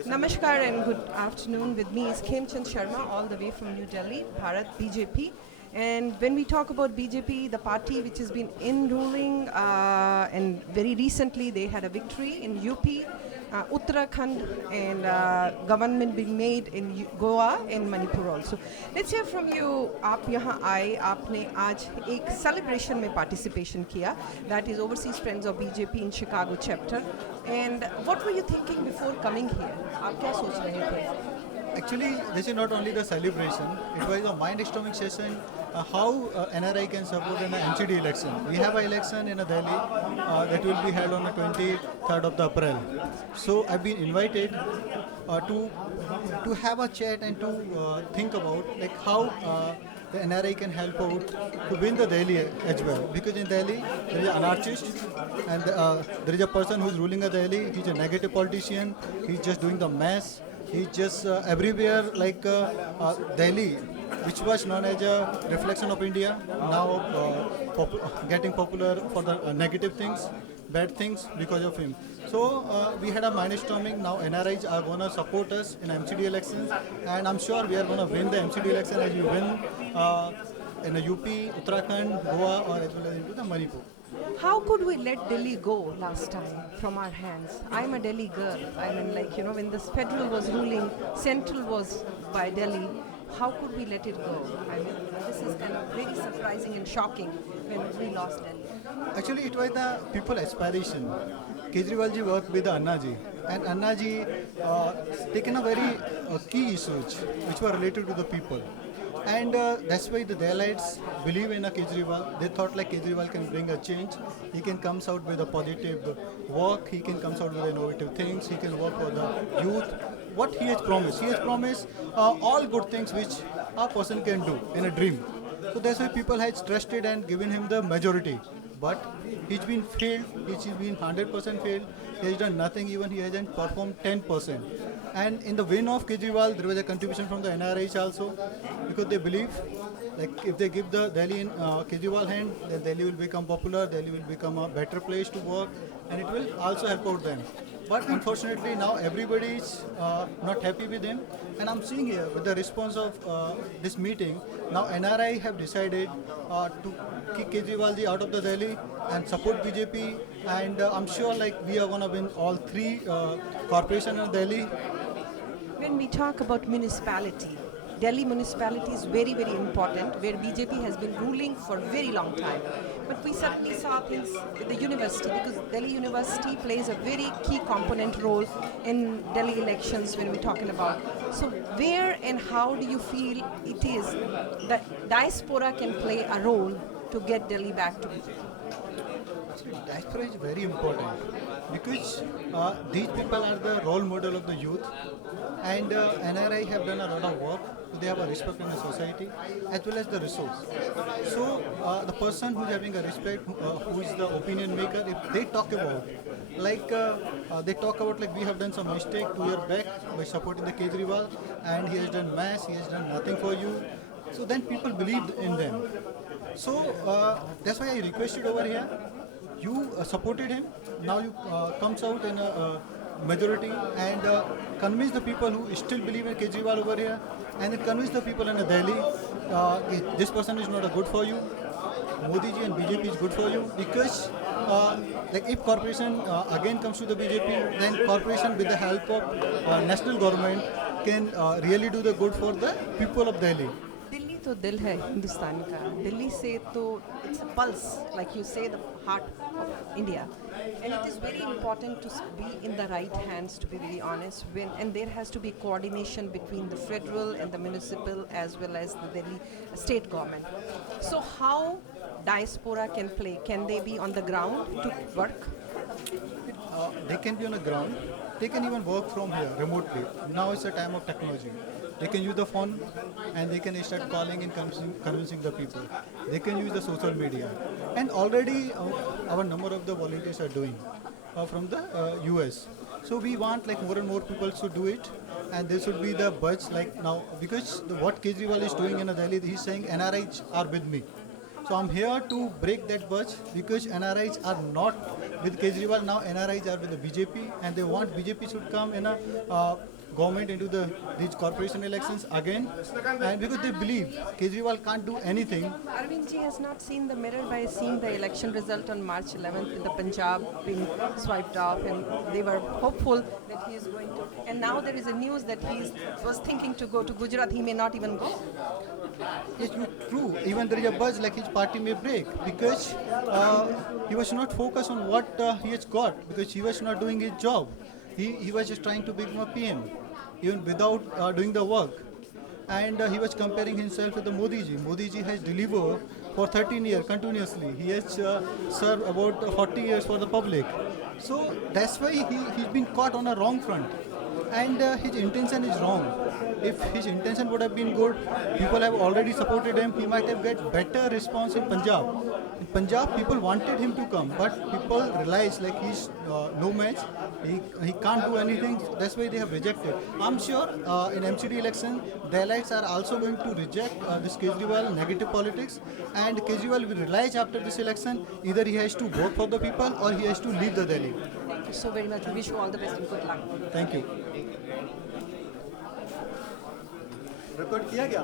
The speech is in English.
Namaskar and good afternoon. With me is Khemchand Sharma, all the way from New Delhi, Bharat BJP. And when we talk about BJP, the party which has been in ruling, and very recently they had a victory in UP, Uttarakhand, and government being made in Goa and Manipur also. Let's hear from you. आप यहाँ आए, आपने आज एक celebration में participation किया. That is Overseas Friends of BJP in Chicago chapter. And what were you thinking before coming here? आप क्या सोच रहे थे? Actually, this is not only the celebration, it was a mind-storming session how NRI can support in the MCD election. We have an election in Delhi that will be held on the 23rd of the April. So I've been invited to have a chat and to think about like how the NRI can help out to win the Delhi as well. Because in Delhi, there is an anarchist and there is a person who is ruling the Delhi. He's a negative politician. He's just doing the mess. He's just everywhere like Delhi, which was known as a reflection of India, now getting popular for the negative things, bad things because of him. So we had a mindstorming. Now NRIs are going to support us in MCD elections, and I'm sure we are going to win the MCD election as we win in the UP, Uttarakhand, Goa, or as well as into the Manipur. How could we let Delhi go last time from our hands? I'm a Delhi girl. I mean, like, when this federal was ruling, central was by Delhi. How could we let it go? I mean, this is kind of very surprising and shocking when we lost Delhi. Actually, it was the people aspiration. Kejriwal ji worked with the Anna ji, and Anna ji taken a very key issues which were related to the people. And that's why the Delhites believe in a Kejriwal. They thought like Kejriwal can bring a change. He can come out with a positive work. He can come out with innovative things. He can work for the youth. What he has promised all good things which a person can do in a dream. So that's why people has trusted and given him the majority. But he's been failed. He's been 100% failed. He has done nothing. Even he hasn't performed 10%. And in the win of Kejriwal, there was a contribution from the NRIs also, because they believe, like if they give the Delhi in Kejriwal hand, then Delhi will become popular, Delhi will become a better place to work, and it will also help out them. But unfortunately, now everybody is not happy with him, and I'm seeing here with the response of this meeting, now NRI have decided to kick Kejriwal ji out of the Delhi and support BJP, and I'm sure like we are gonna win all three corporations in Delhi. When we talk about municipality, Delhi municipality is very, very important, where BJP has been ruling for a very long time. But we certainly saw things with the university, because Delhi University plays a very key component role in Delhi elections when we're talking about. So where and how do you feel it is that diaspora can play a role to get Delhi back to BJP? Diaspora is very important because these people are the role model of the youth, and NRI have done a lot of work. So they have a respect in the society as well as the resource. So the person who is having a respect, who is the opinion maker, if they talk about they talk about like we have done some mistake 2 years back by supporting the Kejriwal, and he has done mass, he has done nothing for you. So then people believed in them. So that's why I requested over here. You supported him. Now you comes out in a majority and convince the people who still believe in Kejriwal over here, and then convince the people in Delhi. This person is not a good for you. Modi ji and BJP is good for you, because like if corporation again comes to the BJP, then corporation with the help of national government can really do the good for the people of Delhi. Delhi तो दिल है हिंदुस्तान का. दिल्ली से तो it's a pulse, like you say, the heart of India, and it is very important to be in the right hands, to be very honest. And there has to be coordination between the federal and the municipal as well as the Delhi state government. So how diaspora can play? Can they be on the ground to work? They can be on the ground. They can even work from here remotely. Now is the time of technology. They can use the phone and they can start calling and convincing the people. They can use the social media. And already our number of the volunteers are doing from the US. So we want like more and more people to do it, and there should be the buzz like now, because what Kejriwal is doing in Delhi, he's saying NRIs are with me. So I'm here to break that buzz because NRIs are not with Kejriwal now. NRIs are with the BJP, and they want BJP should come in a government into these corporation elections again, and because they believe Kejriwal can't do anything. Arvind ji has not seen the mirror by seeing the election result on March 11th with the Punjab being swiped off, and they were hopeful that he is going to. And now there is a news that he was thinking to go to Gujarat. He may not even go. It's true. Even there is a buzz like his party may break because he was not focused on what he has got because he was not doing his job. He was just trying to become a PM, even without doing the work. And he was comparing himself with the Modi ji. Modi ji has delivered for 13 years continuously. He has served about 40 years for the public. So that's why he's been caught on a wrong front. And his intention is wrong. If his intention would have been good, people have already supported him, he might have get better response in Punjab. In Punjab, people wanted him to come, but people realized like he's no match, he can't do anything, that's why they have rejected. I'm sure in MCD election, the Dalites are also going to reject this Kejriwal negative politics, and Kejriwal will realize after this election, either he has to vote for the people or he has to leave the Delhi. Thank you so very much. We wish you all the best and good luck. Thank you. Record किया गया